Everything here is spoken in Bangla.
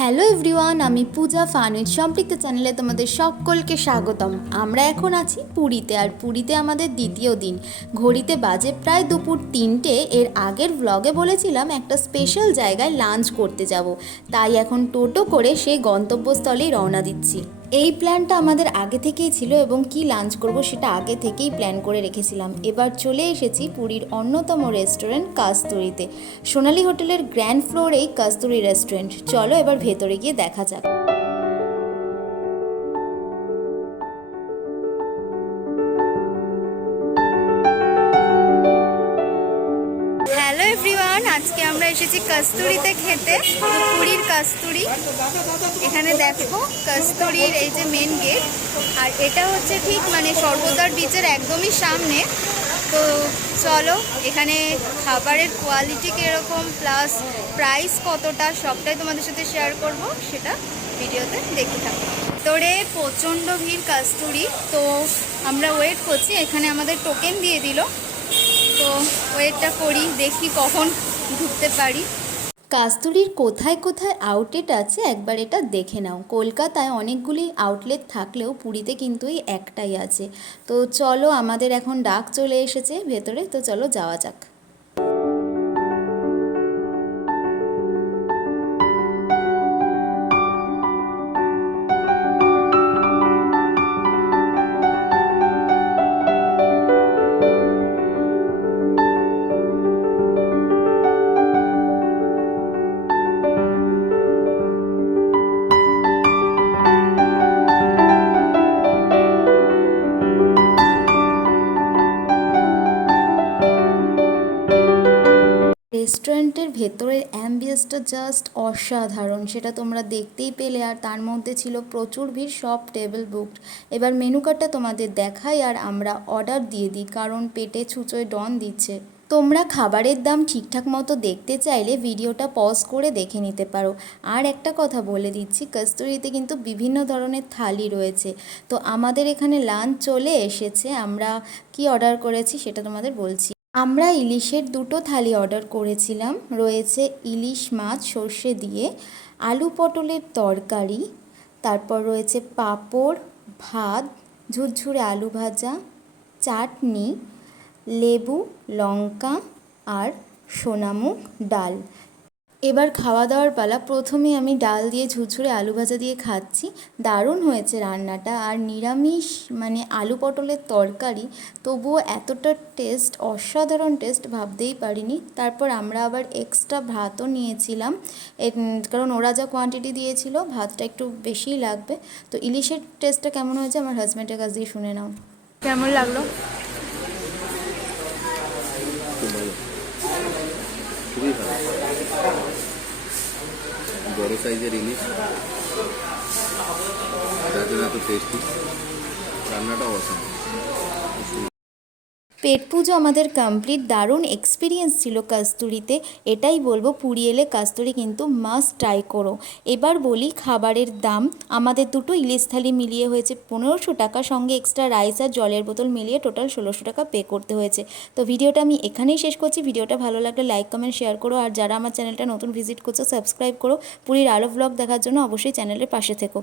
হ্যালো এভরিওয়ান, আমি পূজা ফান উইথ সম্পৃক্ত চ্যানেলে তোমাদের সকলকে স্বাগতম। আমরা এখন আছি পুরীতে, আর পুরীতে আমাদের দ্বিতীয় দিন। ঘড়িতে বাজে প্রায় দুপুর 3টে। এর আগের ব্লগে বলেছিলাম একটা স্পেশাল জায়গায় লাঞ্চ করতে যাব, তাই এখন টোটো করে সেই গন্তব্যস্থলেই রওনা দিচ্ছি। এই প্ল্যানটা আমাদের আগে থেকেই ছিল এবং কি লাঞ্চ করব সেটা আগে থেকেই প্ল্যান করে রেখেছিলাম। এবার চলে এসেছি পুরীর অন্যতম রেস্টুরেন্ট কাস্তুরিতে। সোনালী হোটেলের গ্র্যান্ড ফ্লোরেই কাস্তুরি রেস্টুরেন্ট। চলো এবার ভেতরে গিয়ে দেখা যাক। হ্যালো এভরিওয়ান, আজকে আমরা এসেছি কাস্তুরিতে খেতে। পুরীর কাস্তুরি, এখানে দেখো কাস্তুরির এই যে মেন গেট, আর এটা হচ্ছে ঠিক সর্বদার বিচের একদমই সামনে। তো চলো এখানে খাবারের কোয়ালিটি কীরকম প্লাস প্রাইস কতটা সবটাই তোমাদের সাথে শেয়ার করব, সেটা ভিডিওতে দেখতে থাকো। তোরে প্রচণ্ড ভিড় কাস্তুরি, তো আমরা ওয়েট করছি। এখানে আমাদের টোকেন দিয়ে দিল, তো ওয়েটটা করি, দেখি কখন ঢুকতে পারি। কাস্তুরির কোথায় কোথায় আউটলেট আছে একবার এটা দেখে নাও। কলকাতায় অনেকগুলি আউটলেট থাকলেও পুরীতে কিন্তু এই একটাই আছে। তো চলো, আমাদের এখন ডাক চলে এসেছে ভেতরে, তো চলো যাওয়া যাক। রেস্টুরেন্টের ভেতরের অ্যাম্বিয়েন্সটা জাস্ট অসাধারণ, সেটা তোমরা দেখতেই পেলে। আর তার মধ্যে ছিল প্রচুর ভিড়, সব টেবিল বুকড। এবার মেনু কার্ডটা তোমাদের দেখাই আর আমরা অর্ডার দিয়ে দিই, কারণ পেটে ছুঁচোয় ডন দিচ্ছে। তোমরা খাবারের দাম ঠিকঠাক মতো দেখতে চাইলে ভিডিওটা পজ করে দেখে নিতে পারো। আর একটা কথা বলে দিচ্ছি, কাস্তুরিতে কিন্তু বিভিন্ন ধরনের থালি রয়েছে। তো আমাদের এখানে লাঞ্চ চলে এসেছে। আমরা কি অর্ডার করেছি সেটা তোমাদের বলছি। আমরা ইলিশের 2টো থালি অর্ডার করেছিলাম। রয়েছে ইলিশ মাছ সর্ষে দিয়ে, আলু পটলের তরকারি, তারপর রয়েছে পাঁপড়, ভাত, ঝুরঝুরে আলু ভাজা, চাটনি, লেবু, লঙ্কা আর সোনামুগ ডাল। এবার খাওয়া দাওয়ার পালা। প্রথমে আমি ডাল দিয়ে ঝুরঝুরে আলু ভাজা দিয়ে খাচ্ছি। দারুণ হয়েছে রান্নাটা। আর নিরামিষ আলু পটলের তরকারি, তবুও এতটা টেস্ট, অসাধারণ টেস্ট ভাবতেই পারিনি। তারপর আমরা আবার এক্সট্রা ভাতও নিয়েছিলাম, কারণ ওরা যা কোয়ান্টিটি দিয়েছিল ভাতটা একটু বেশিই লাগবে। তো ইলিশের টেস্টটা কেমন হয়েছে আমার হাজব্যান্ডের কাছ দিয়ে শুনে নাও। কেমন লাগলো? খুবই ভালো, বড় সাইজের ইলিশ, যার জন্য এত টেস্টি, রান্নাটাও অসাম। পেট পুজো আমাদের কমপ্লিট। দারুণ এক্সপিরিয়েন্স ছিল কাস্তুরিতে। এটাই বলবো, পুরী এলে কাস্তুরি কিন্তু মাস্ট ট্রাই করো। এবার বলি খাবারের দাম। আমাদের 2টো ইলিশ থালি মিলিয়ে হয়েছে 1500 টাকা, সঙ্গে এক্সট্রা রাইস আর জলের বোতল মিলিয়ে টোটাল 1600 টাকা পে করতে হয়েছে। তো ভিডিওটা আমি এখানেই শেষ করছি। ভিডিওটা ভালো লাগলে লাইক কমেন্ট শেয়ার করো, আর যারা আমার চ্যানেলটা নতুন ভিজিট করছো সাবস্ক্রাইব করো। পুরীর আরও ব্লগ দেখার জন্য অবশ্যই চ্যানেলের পাশে থেকো।